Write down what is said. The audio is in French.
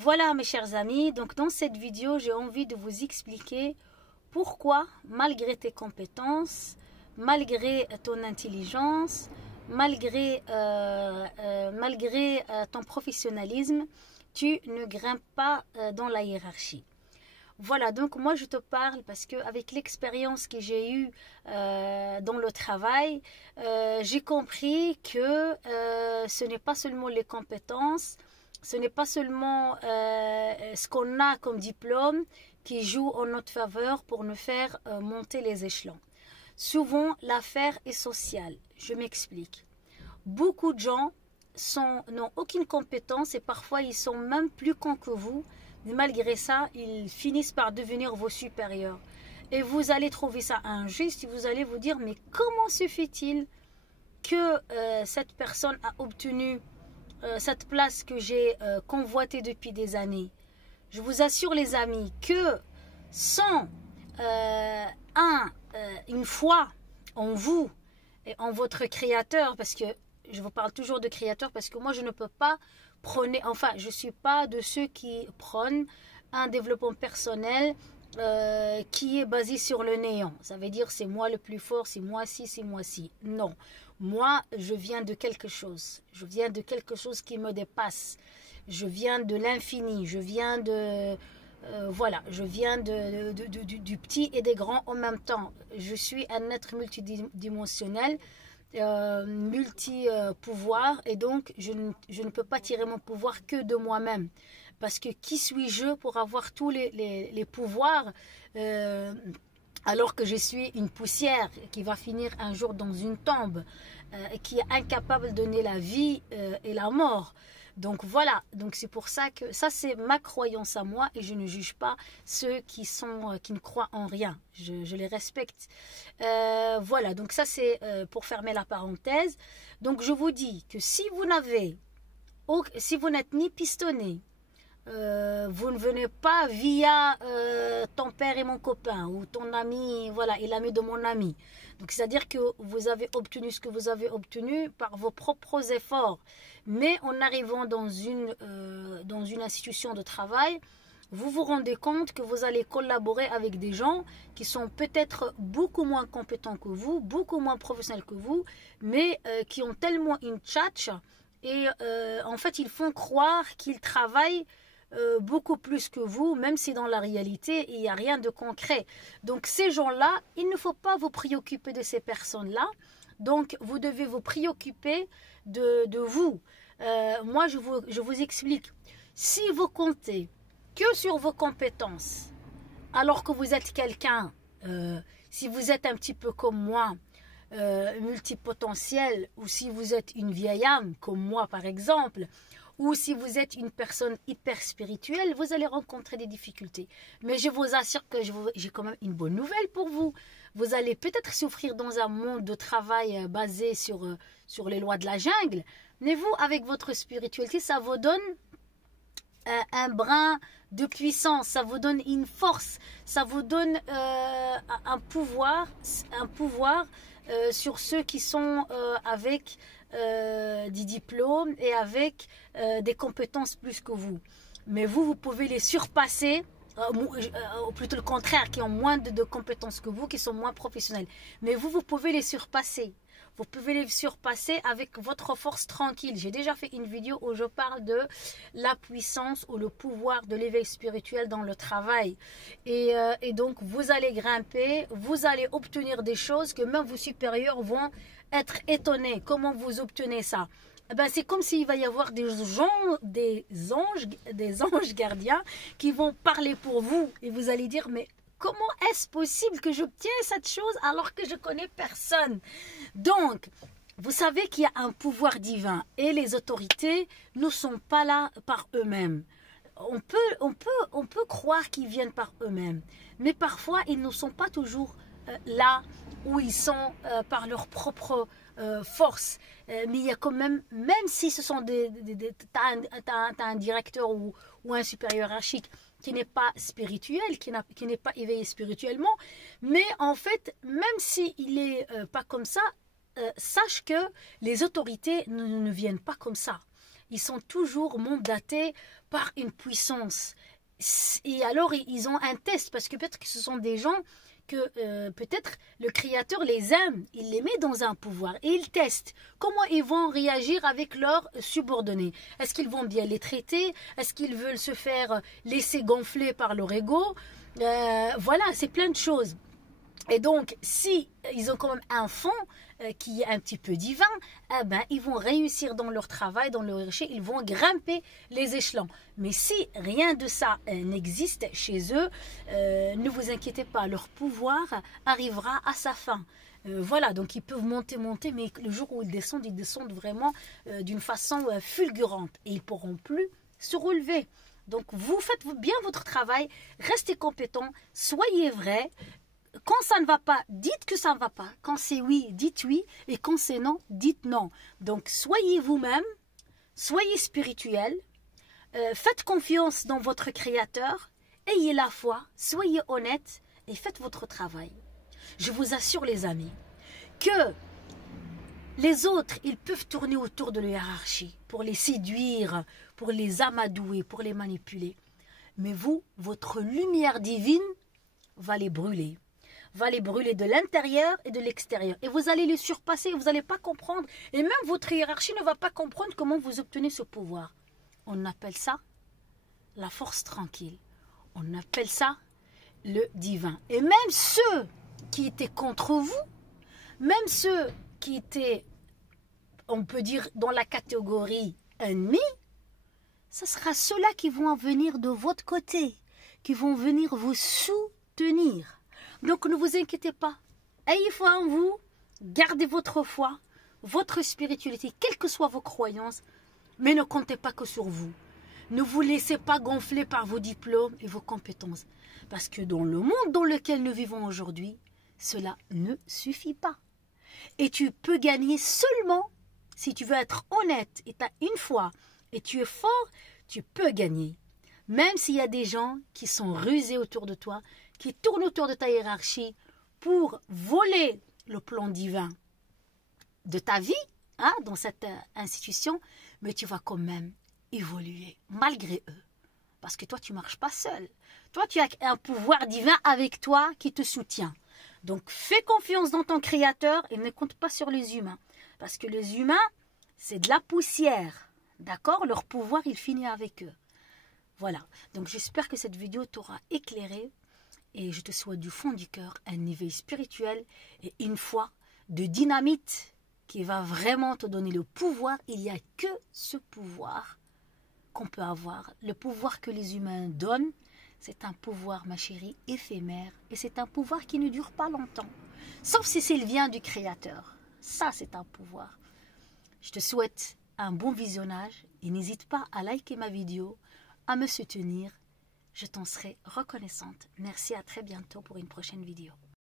Voilà mes chers amis, donc dans cette vidéo, j'ai envie de vous expliquer pourquoi, malgré tes compétences, malgré ton intelligence, malgré ton professionnalisme, tu ne grimpes pas dans la hiérarchie. Voilà, donc moi je te parle parce qu'avec l'expérience que j'ai eue dans le travail, j'ai compris que ce n'est pas seulement les compétences, ce n'est pas seulement ce qu'on a comme diplôme qui joue en notre faveur pour nous faire monter les échelons. Souvent, l'affaire est sociale. Je m'explique. Beaucoup de gens n'ont aucune compétence et parfois ils sont même plus cons que vous. Mais malgré ça, ils finissent par devenir vos supérieurs. Et vous allez trouver ça injuste et vous allez vous dire, mais comment se fait-il que cette personne a obtenu cette place que j'ai convoitée depuis des années? Je vous assure les amis que sans une foi en vous et en votre créateur, parce que je vous parle toujours de créateur, parce que moi je ne peux pas prôner, enfin je ne suis pas de ceux qui prônent un développement personnel qui est basé sur le néant. Ça veut dire c'est moi le plus fort, c'est moi ci, c'est moi ci. Non, moi je viens de quelque chose. Je viens de quelque chose qui me dépasse. Je viens de l'infini. Je viens de... voilà, je viens du petit et des grands en même temps. Je suis un être multidimensionnel, multi-pouvoir, et donc je ne peux pas tirer mon pouvoir que de moi-même. Parce que qui suis-je pour avoir tous les pouvoirs alors que je suis une poussière qui va finir un jour dans une tombe, qui est incapable de donner la vie et la mort. Donc voilà, donc c'est pour ça que ça c'est ma croyance à moi et je ne juge pas ceux qui ne croient en rien. Je les respecte. Voilà, donc ça c'est pour fermer la parenthèse. Donc je vous dis que si vous n'êtes ni pistonné, vous ne venez pas via ton père et mon copain ou ton ami, voilà, et l'ami de mon ami. Donc c'est-à-dire que vous avez obtenu ce que vous avez obtenu par vos propres efforts. Mais en arrivant dans une institution de travail, vous vous rendez compte que vous allez collaborer avec des gens qui sont peut-être beaucoup moins compétents que vous, beaucoup moins professionnels que vous, mais qui ont tellement une tchatche et en fait ils font croire qu'ils travaillent beaucoup plus que vous, même si dans la réalité il n'y a rien de concret. Donc ces gens-là, il ne faut pas vous préoccuper de ces personnes-là. Donc vous devez vous préoccuper de vous. Moi je vous explique. Si vous comptez que sur vos compétences, alors que vous êtes quelqu'un, si vous êtes un petit peu comme moi, multipotentiel, ou si vous êtes une vieille âme comme moi par exemple, ou si vous êtes une personne hyper spirituelle, vous allez rencontrer des difficultés. Mais je vous assure que j'ai quand même une bonne nouvelle pour vous. Vous allez peut-être souffrir dans un monde de travail basé sur les lois de la jungle, mais vous, avec votre spiritualité, ça vous donne un brin de puissance, ça vous donne une force, ça vous donne un pouvoir sur ceux qui sont avec des diplômes et avec des compétences plus que vous. Mais vous pouvez les surpasser, ou plutôt le contraire, qui ont moins de compétences que vous, qui sont moins professionnels. Mais vous pouvez les surpasser. Vous pouvez les surpasser avec votre force tranquille. J'ai déjà fait une vidéo où je parle de la puissance ou le pouvoir de l'éveil spirituel dans le travail. Et donc, vous allez grimper, vous allez obtenir des choses que même vos supérieurs vont être étonnés. Comment vous obtenez ça? Eh ben, c'est comme s'il va y avoir des anges gardiens qui vont parler pour vous. Et vous allez dire, mais comment est-ce possible que j'obtienne cette chose alors que je connais personne? Donc, vous savez qu'il y a un pouvoir divin et les autorités ne sont pas là par eux-mêmes. On peut croire qu'ils viennent par eux-mêmes, mais parfois ils ne sont pas toujours là où ils sont par leur propre force. Mais il y a quand même si ce sont t'as un directeur ou un supérieur hiérarchique qui n'est pas spirituel, qui n'est pas éveillé spirituellement, mais en fait, même s'il n'est pas comme ça, sache que les autorités ne viennent pas comme ça. ils sont toujours mandatés par une puissance. Et alors, ils ont un test, parce que peut-être que ce sont des gens que peut-être le Créateur les aime, il les met dans un pouvoir et il teste comment ils vont réagir avec leurs subordonnés. Est-ce qu'ils vont bien les traiter? Est-ce qu'ils veulent se faire laisser gonfler par leur ego? Voilà, c'est plein de choses. Et donc, si ils ont quand même un fond qui est un petit peu divin, eh ben, ils vont réussir dans leur travail, dans leur recherche, ils vont grimper les échelons. Mais si rien de ça n'existe chez eux, ne vous inquiétez pas, leur pouvoir arrivera à sa fin. Voilà, donc ils peuvent monter, mais le jour où ils descendent vraiment d'une façon fulgurante. Et ils ne pourront plus se relever. Donc, vous faites bien votre travail, restez compétents, soyez vrais. Quand ça ne va pas, dites que ça ne va pas. Quand c'est oui, dites oui. Et quand c'est non, dites non. Donc, soyez vous-même, soyez spirituel, faites confiance dans votre Créateur, ayez la foi, soyez honnête et faites votre travail. Je vous assure, les amis, que les autres, ils peuvent tourner autour de la hiérarchie pour les séduire, pour les amadouer, pour les manipuler. Mais vous, votre lumière divine va les brûler. Va les brûler de l'intérieur et de l'extérieur. Et vous allez les surpasser, vous n'allez pas comprendre. Et même votre hiérarchie ne va pas comprendre comment vous obtenez ce pouvoir. On appelle ça la force tranquille. On appelle ça le divin. Et même ceux qui étaient contre vous, même ceux qui étaient, on peut dire, dans la catégorie ennemi, ce sera ceux-là qui vont venir de votre côté, qui vont venir vous soutenir. Donc ne vous inquiétez pas, ayez foi en vous, gardez votre foi, votre spiritualité, quelles que soient vos croyances, mais ne comptez pas que sur vous. Ne vous laissez pas gonfler par vos diplômes et vos compétences, parce que dans le monde dans lequel nous vivons aujourd'hui, cela ne suffit pas. Et tu peux gagner seulement si tu veux être honnête et tu as une foi et tu es fort, tu peux gagner. Même s'il y a des gens qui sont rusés autour de toi, qui tournent autour de ta hiérarchie pour voler le plan divin de ta vie, hein, dans cette institution, mais tu vas quand même évoluer malgré eux. Parce que toi, tu ne marches pas seul. Toi, tu as un pouvoir divin avec toi qui te soutient. Donc, fais confiance dans ton Créateur et ne compte pas sur les humains. Parce que les humains, c'est de la poussière. D'accord? Leur pouvoir, il finit avec eux. Voilà. Donc, j'espère que cette vidéo t'aura éclairé. Et je te souhaite du fond du cœur un éveil spirituel et une foi de dynamite qui va vraiment te donner le pouvoir. Il n'y a que ce pouvoir qu'on peut avoir. Le pouvoir que les humains donnent, c'est un pouvoir, ma chérie, éphémère. Et c'est un pouvoir qui ne dure pas longtemps. Sauf si c'est le vient du Créateur. Ça, c'est un pouvoir. Je te souhaite un bon visionnage et n'hésite pas à liker ma vidéo, à me soutenir. Je t'en serai reconnaissante. Merci, à très bientôt pour une prochaine vidéo.